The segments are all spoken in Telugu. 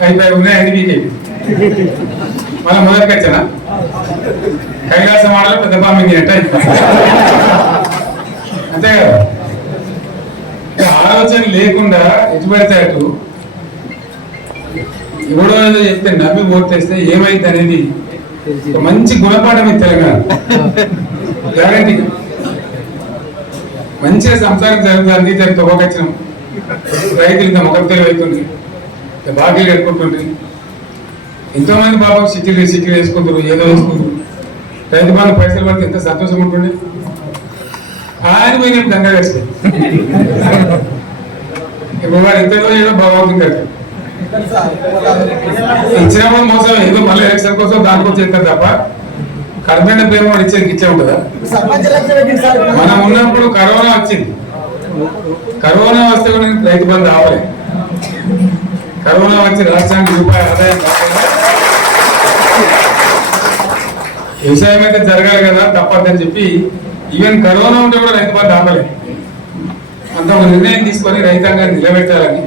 మన ఉన్నాయి అన్ని మొదటికి వచ్చానా కైలాసం ఆడలో పెద్ద బాంబు అంతే కదా. ఆలోచన లేకుండా ఎటు పెడితే అటు ఎవడో ఏదో చెప్తే నమ్మి ఓటేస్తే ఏమైంది అనేది మంచి గుణపాఠం ఇది తెలంగాణ. గ్యారంటీ. మంచిగా సంసారం జరుగుతుంది దాని తొగకొచ్చినాం రైతులు ఇంత ముఖం తెలివైతుంది అవుతుంది బాకీలు కట్టుకుంటుంది. ఎంతో మంది పాపం సిటీలు సిటీలు వేసుకుంటారు ఏదో వేసుకుంటారు. రైతు బాగా పైసలు పడితే ఎంత సంతోషం ఉంటుండే ఆయన పోయినట్టు దండ వేస్తాయి. ఇప్పుడు వాడు ఎంత రోజు బాగుంటుంది కదా. ఇచ్చినప్పుడు మోసం ఏదో మళ్ళీ ఎలక్షన్ కోసం దానికోసం చేస్తారు తప్ప కడపండి ప్రేమ వాడు ఇచ్చేది ఇచ్చే ఉంటుందా? మనం ఉన్నప్పుడు కరోనా వచ్చింది. కరోనా వస్తే కూడా రైతు బంధు ఆపలే కరోనా వచ్చి రాష్ట్రానికి రూపాయి ఆదాయం వ్యవసాయం అయితే జరగాలి కదా తప్పదని చెప్పి ఈవెన్ కరోనా ఉంటే కూడా రైతు బంధు ఆపలే. అంత ఒక నిర్ణయం తీసుకొని రైతాంగాన్ని నిలబెట్టాలని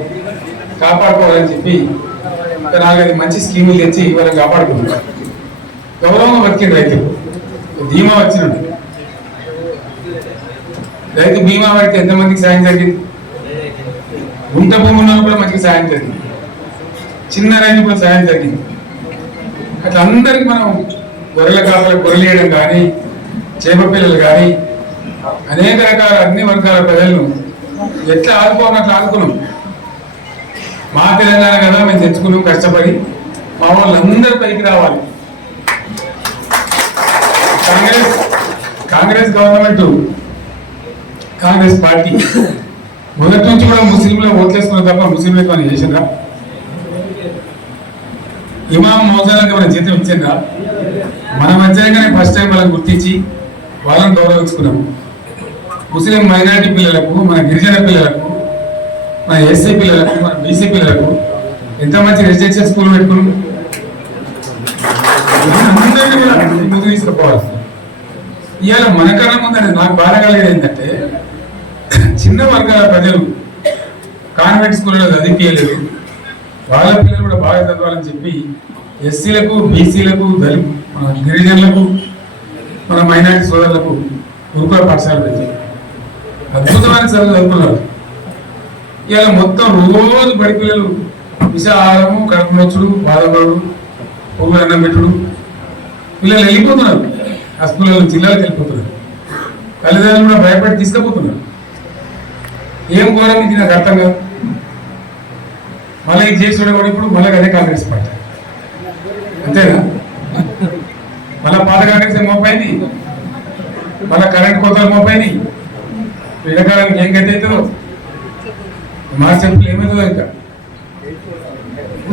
కాపాడుకోవాలని చెప్పి ఇంకా నాలుగైదు మంచి స్కీములు తెచ్చి వాళ్ళని కాపాడుకుంటున్నారు గౌరవంగా బతికిండు రైతులు. ధీమా వచ్చినట్టు రైతు బీమా పడితే ఎంతమందికి సాయం జరిగింది? గుంట భూమి ఉన్న కూడా మంచిగా సాయం జరిగింది. చిన్న రైతు కూడా సాయం జరిగింది. అట్లా అందరికి మనం గొర్రెల కాపలకు గొర్రెలేయడం కానీ చేప పిల్లలు కానీ అనేక రకాల అన్ని వర్గాల ప్రజలను ఎట్లా ఆదుకోవాలని అట్లా ఆదుకున్నాం. మా తెలంగాణ కదా మేము తెచ్చుకున్నాం కష్టపడి మా వాళ్ళందరూ పైకి రావాలి. కాంగ్రెస్ కాంగ్రెస్ గవర్నమెంట్ కాంగ్రెస్ పార్టీ మొదటి నుంచి కూడా ముస్లింలు ఓట్లేసుకున్నారు తప్ప ముస్లింలకు మనం చేసిండ్రా? ఇమాం మోజాలకు మన జీతం ఇచ్చిండ్రా? మన మధ్యలోనే ఫస్ట్ టైం వాళ్ళని గుర్తించి వాళ్ళని గౌరవించుకున్నాం. ముస్లిం మైనారిటీ పిల్లలకు మన గిరిజన పిల్లలకు మన ఎస్సీ పిల్లలకు మన బీసీ పిల్లలకు ఎంత మంచి రెసిడెన్షియల్ స్కూల్ పెట్టుకున్నాం ముందు తీసుకుపోవాలి. ఇవాళ మనకన్నా ముందు నాకు బాధ కలిగేది ఏంటంటే చిన్న వర్గాల ప్రజలు కాన్వెంట్ స్కూల్లో చదివించలేదు వాళ్ళ పిల్లలు కూడా బాగా చదవాలని చెప్పి ఎస్సీలకు బీసీలకు దళిత మన గిరిజనులకు మన మైనారిటీ సోదరులకు గురుకుల పాఠశాల పెట్టారు. అద్భుతమైన చదువు చదువుతున్నారు. ఇలా మొత్తం రోజు బడి పిల్లలు విషాహారము కడుపు బాధపడు పువ్వులు అన్నం పెట్టుడు. పిల్లలు వెళ్ళిపోతున్నారు. ఆ జిల్లాలకు వెళ్ళిపోతున్నారు. తల్లిదండ్రులు కూడా భయపడి తీసుకుపోతున్నారు. ఏం ఘోరం ఇది నాకు అర్థం కాదు. మళ్ళీ ఇది చేసి కూడా ఇప్పుడు మళ్ళీ అదే కాంగ్రెస్ పార్టీ. అంతేనా? మళ్ళా పాత కాంగ్రెస్ మోపైంది? మళ్ళా కరెంట్ కోతలు మోపైంది. ఎండాకాలానికి ఏం గతి అవుతుందో? మార్చి ఏప్రిల్ ఏమవుతుందో ఇంకా?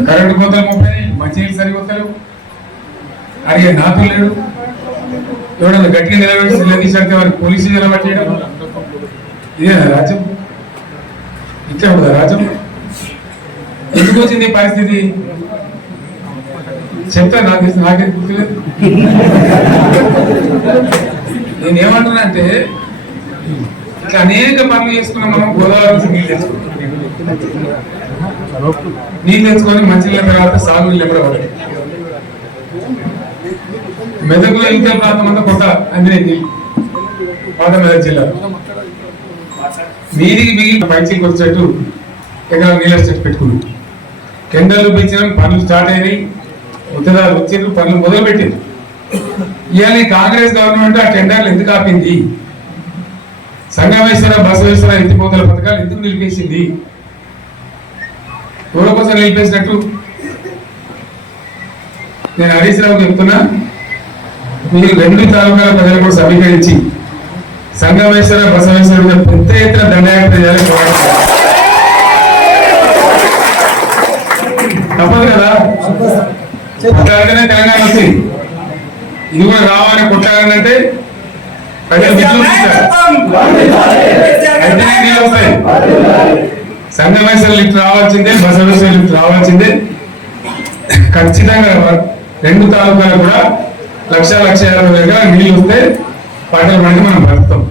కరెంటు కోతలు మోపైంది మంచినీళ్ళు సరిపోతలు అడిగే నాతో లేడు. ఎవడన్నా గట్టిగా నిలబెట్టి నిలదీశాక వారికి పోలీసు నిలబెట్టేయడం? ఇదే రాజ్యం? ఇట్లా ఉందా రాజ్యం? ఎందుకు వచ్చింది పరిస్థితి? చెప్తా నాకు తెలిసి నాకే గుర్తులేదు. నేను ఏమంటున్నా అంటే ఇట్లా అనేక పనులు చేసుకున్నాం మనం గోదావరి నుంచి నీళ్ళు తెచ్చుకున్నాం నీళ్ళు తెచ్చుకొని మంచినీళ్ళ తర్వాత సాగు నీళ్ళు ఎక్కడ పడదు మెదకులో ఇంకా ప్రాంతం అంతా కొత్త అందినే నీళ్ళు. పాత మెదక్ జిల్లా. మీదికి మిగిలిన పైచీకి వచ్చేట్టు ఎకరాలు నీళ్ళ చెట్టు పెట్టుకున్నాం. టెండర్లు పెంచడం పనులు స్టార్ట్ అయినాయి. ఉత్తరాలు వచ్చిండ్రు పనులు మొదలు పెట్టింది ఇవాళ కాంగ్రెస్ గవర్నమెంట్ ఆ టెండర్లు ఎందుకు ఆపింది? సంగమేశ్వర బసవేశ్వర ఎత్తిపోతల పథకాలు ఎందుకు నిలిపేసింది? ఎవరి కోసం నిలిపేసినట్టు? నేను హరీష్ రావు చెప్తున్నా మీరు రెండు తాలూకాల ప్రజలు కూడా సమీకరించి సంగమేశ్వర బసవేశ్వర మీద పెద్ద ఎత్తున దండయాత్ర కోరుతున్నాను. తప్పదు కదా? తెలంగాణ వచ్చింది ఇది కూడా రావాలని కొట్టాలనంటే ప్రజలు విశ్వసిస్తారు అయితేనే నీళ్ళు వస్తాయి సంగమేశ్వర లిఫ్ట్ రావాల్సిందే బసవేశ్వర లిఫ్ట్ రావాల్సిందే. ఖచ్చితంగా రెండు తాలూకాలకు కూడా లక్ష లక్ష యాభై వేల నీళ్ళు వస్తే పంటలు పండి మనం బతుకుతాం